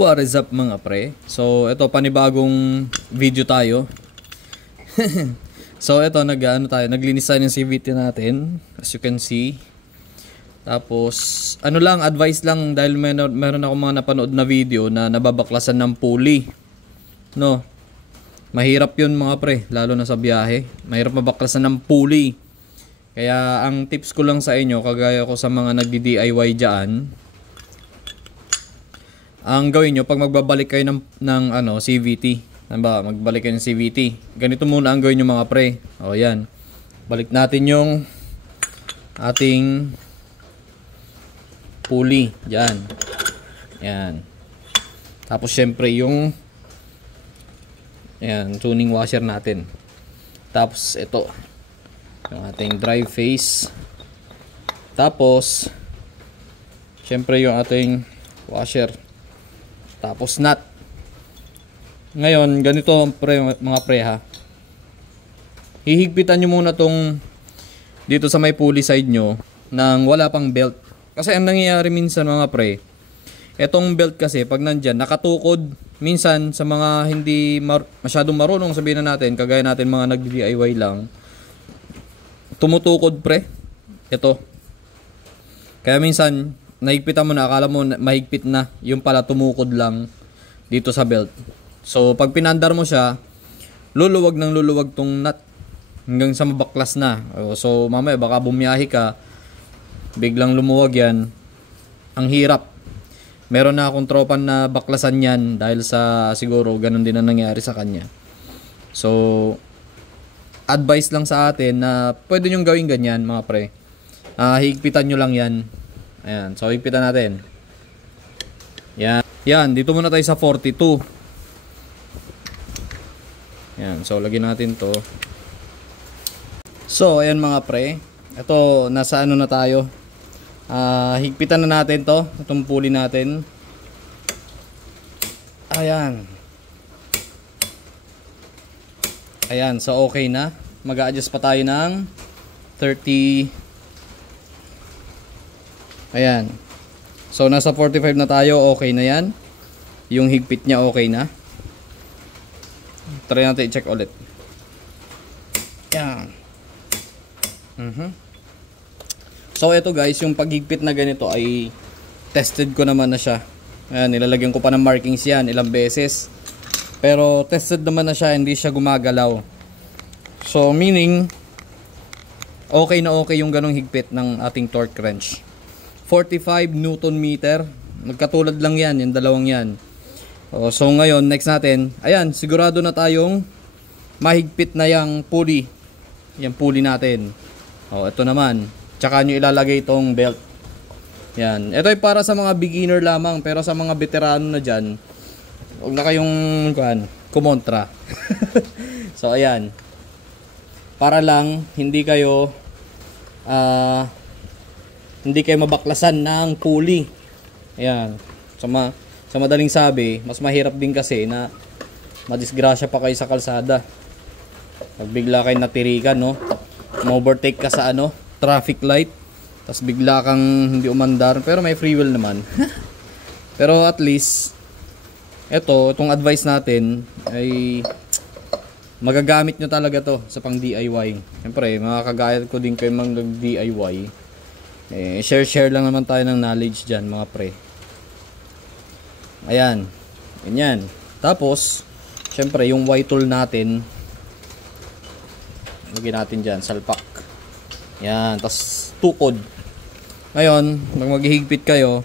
What is up mga pre? So ito panibagong video tayo. So ito naglinis tayo ng CVT natin, as you can see. Tapos advice lang dahil meron ako mga napanood na video na nababaklasan ng pulley. No. Mahirap 'yun mga pre, lalo na sa biyahe. Mahirap mabaklasan ng pulley. Kaya ang tips ko lang sa inyo, kagaya ko sa mga nagdi-DIY diyan, ang gawin nyo pag magbabalik kayo ng CVT, magbalik kayo ng CVT, ganito muna ang gawin nyo mga pre. O yan, balik natin yung ating pulley dyan. Yan. Tapos syempre yung tuning washer natin. Tapos ito yung ating drive face. Tapos syempre yung ating washer. Tapos nut. Ngayon, ganito mga pre ha. Hihigpitan nyo muna tong dito sa may pulley side nyo nang wala pang belt. Kasi ang nangyayari minsan mga pre, etong belt kasi pag nandyan, nakatukod. Minsan sa mga hindi masyadong marunong, sabihin na natin, kagaya natin mga nag-DIY lang, tumutukod pre. Ito. Kaya minsan nahigpitan mo na, akala mo mahigpit na, yung pala tumukod lang dito sa belt. So pag pinandar mo siya, luluwag tong nut hanggang sa mabaklas na. So mamaya baka bumiyahe ka, biglang lumuwag yan, ang hirap. Meron na akong tropan na baklasan yan dahil sa siguro ganun din ang nangyari sa kanya. So advice lang sa atin na pwede nyong gawin ganyan mga pre. Higpitan nyo lang yan. Ayan, so higpitan natin. Yan, dito muna tayo sa 42. Yan, so lagyan natin to. So, ayan mga pre. Ito, nasa na tayo. Higpitan na natin to, itong pulley natin. Ayan. Ayan, so okay na. Mag-a-adjust pa tayo ng 30. Ayan. So nasa 45 na tayo, okay na yan. Yung higpit niya okay na. Try natin i-check ulit. Ayan. So ito guys, yung paghigpit na ganito ay tested ko naman na siya. Ayan, nilalagyan ko pa ng markings yan ilang beses. Pero tested naman na siya, hindi siya gumagalaw. So meaning, okay na okay yung ganong higpit ng ating torque wrench. 45 Newton meter. Magkatulad lang yan, yung dalawang yan. So ngayon, next natin, ayan, sigurado na tayong mahigpit na yung pulley. Yung pulley natin. Ito naman. Tsaka nyo ilalagay itong belt. Yan. Ito ay para sa mga beginner lamang, pero sa mga veterano na dyan, huwag na kayong kumontra. So ayan. Para lang, hindi kayo mabaklasan ng pulley. Ayan. Sa madaling sabi, mas mahirap din kasi na madisgrasya pa kayo sa kalsada. Pag bigla kayo natirikan, no? Ma-overtake ka sa traffic light. Tapos bigla kang hindi umandar. Pero may free will naman. Pero at least, itong advice natin ay magagamit nyo talaga to sa pang DIY. Siyempre, mga kagaya ko din kayo mag-DIY. Share lang naman tayo ng knowledge dyan mga pre. Ayan. Ganyan. Tapos syempre yung Y tool natin, lagyan natin dyan, salpak. Yan. Tapos tukod. Ngayon maghihigpit kayo,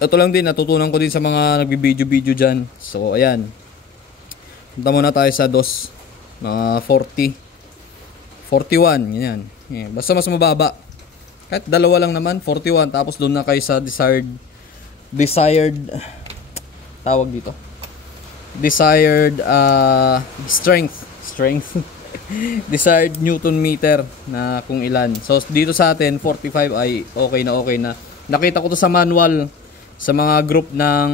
ito lang din, natutunan ko din sa mga nagbibideo dyan. So ayan, punta muna tayo sa DOS, mga 40 41. Ganyan. Basta mas mababa. Kahit dalawa lang naman, 41, tapos doon na kayo sa desired tawag dito. Desired strength. Desired Newton meter na kung ilan. So dito sa atin 45 ay okay na. Nakita ko to sa manual sa mga group ng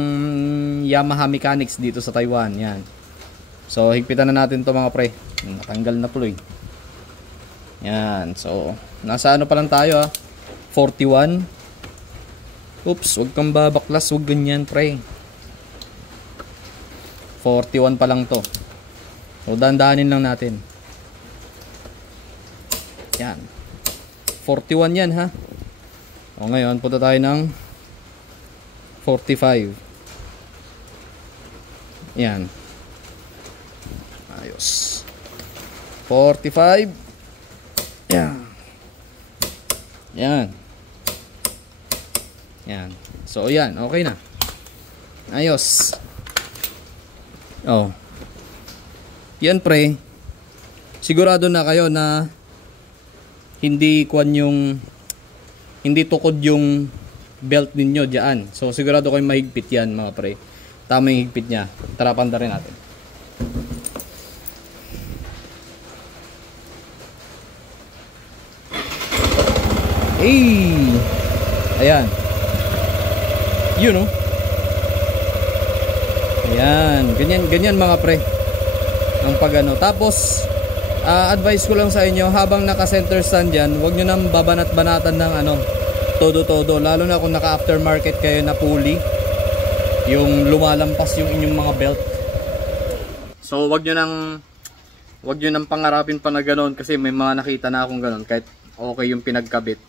Yamaha Mechanics dito sa Taiwan. Yan. So higpitan na natin to mga pre. Natanggal na tuloy. Yan. So nasa pa lang tayo 41. Oops, wag kang babaklas, wag ganyan pre. 41 pa lang to. So dandahanin lang natin. Yan. 41 yan ha. O ngayon punta tayo ng 45. Yan. Ayos. 45. Yan. Yan. Yan. So yan, okay na. Ayos. Oh. Yan pre. Sigurado na kayo na hindi tukod yung belt ninyo diyan. So sigurado kayo mahigpit yan mga pre. Tama yung higpit niya. Tara panda rin natin. Hey! Ayan. Yun oh. Ayan. Ganyan mga pre. Ang pagano. Tapos, advice ko lang sa inyo, habang naka-center stand yan, huwag nyo nang babanat-banatan ng todo-todo. Lalo na kung naka-aftermarket kayo na pulley. Yung lumalampas yung inyong mga belt. So, huwag nyo nang pangarapin pa na gano'n kasi may mga nakita na akong gano'n kahit okay yung pinagkabit.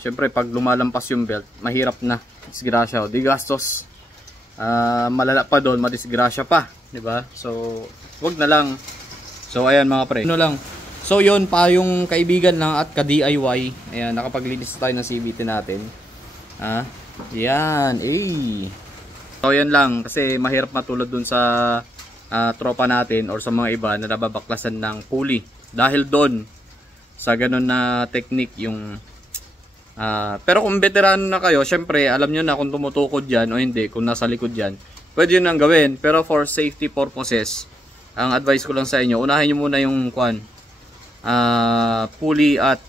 Siyempre pag lumalampas yung belt, mahirap na. Disgrasya o di gastos. Malala pa doon, madisgrasya pa, 'di ba? So, wag na lang. So, ayan mga pre. Ano lang. So, 'yon pa yung kaibigan lang at ka-DIY. Ayan, nakapaglinis tayo ng CVT natin. Yan, So, yan lang kasi mahirap matulad dun sa tropa natin or sa mga iba na nababaklasan ng pulley. Dahil doon sa ganun na technique yung pero kung veterano na kayo, syempre alam nyo na kung tumutukod dyan o hindi, kung nasa likod dyan, pwede yun nang gawin. Pero for safety purposes, ang advice ko lang sa inyo, unahin nyo muna yung pulley at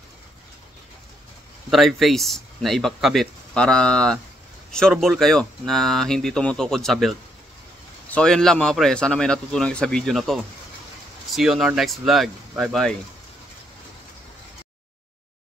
drive face na ibakabit para sure ball kayo na hindi tumutukod sa belt. So yun lang mga pre, sana may natutunan kayo sa video na to. See you on our next vlog. Bye bye.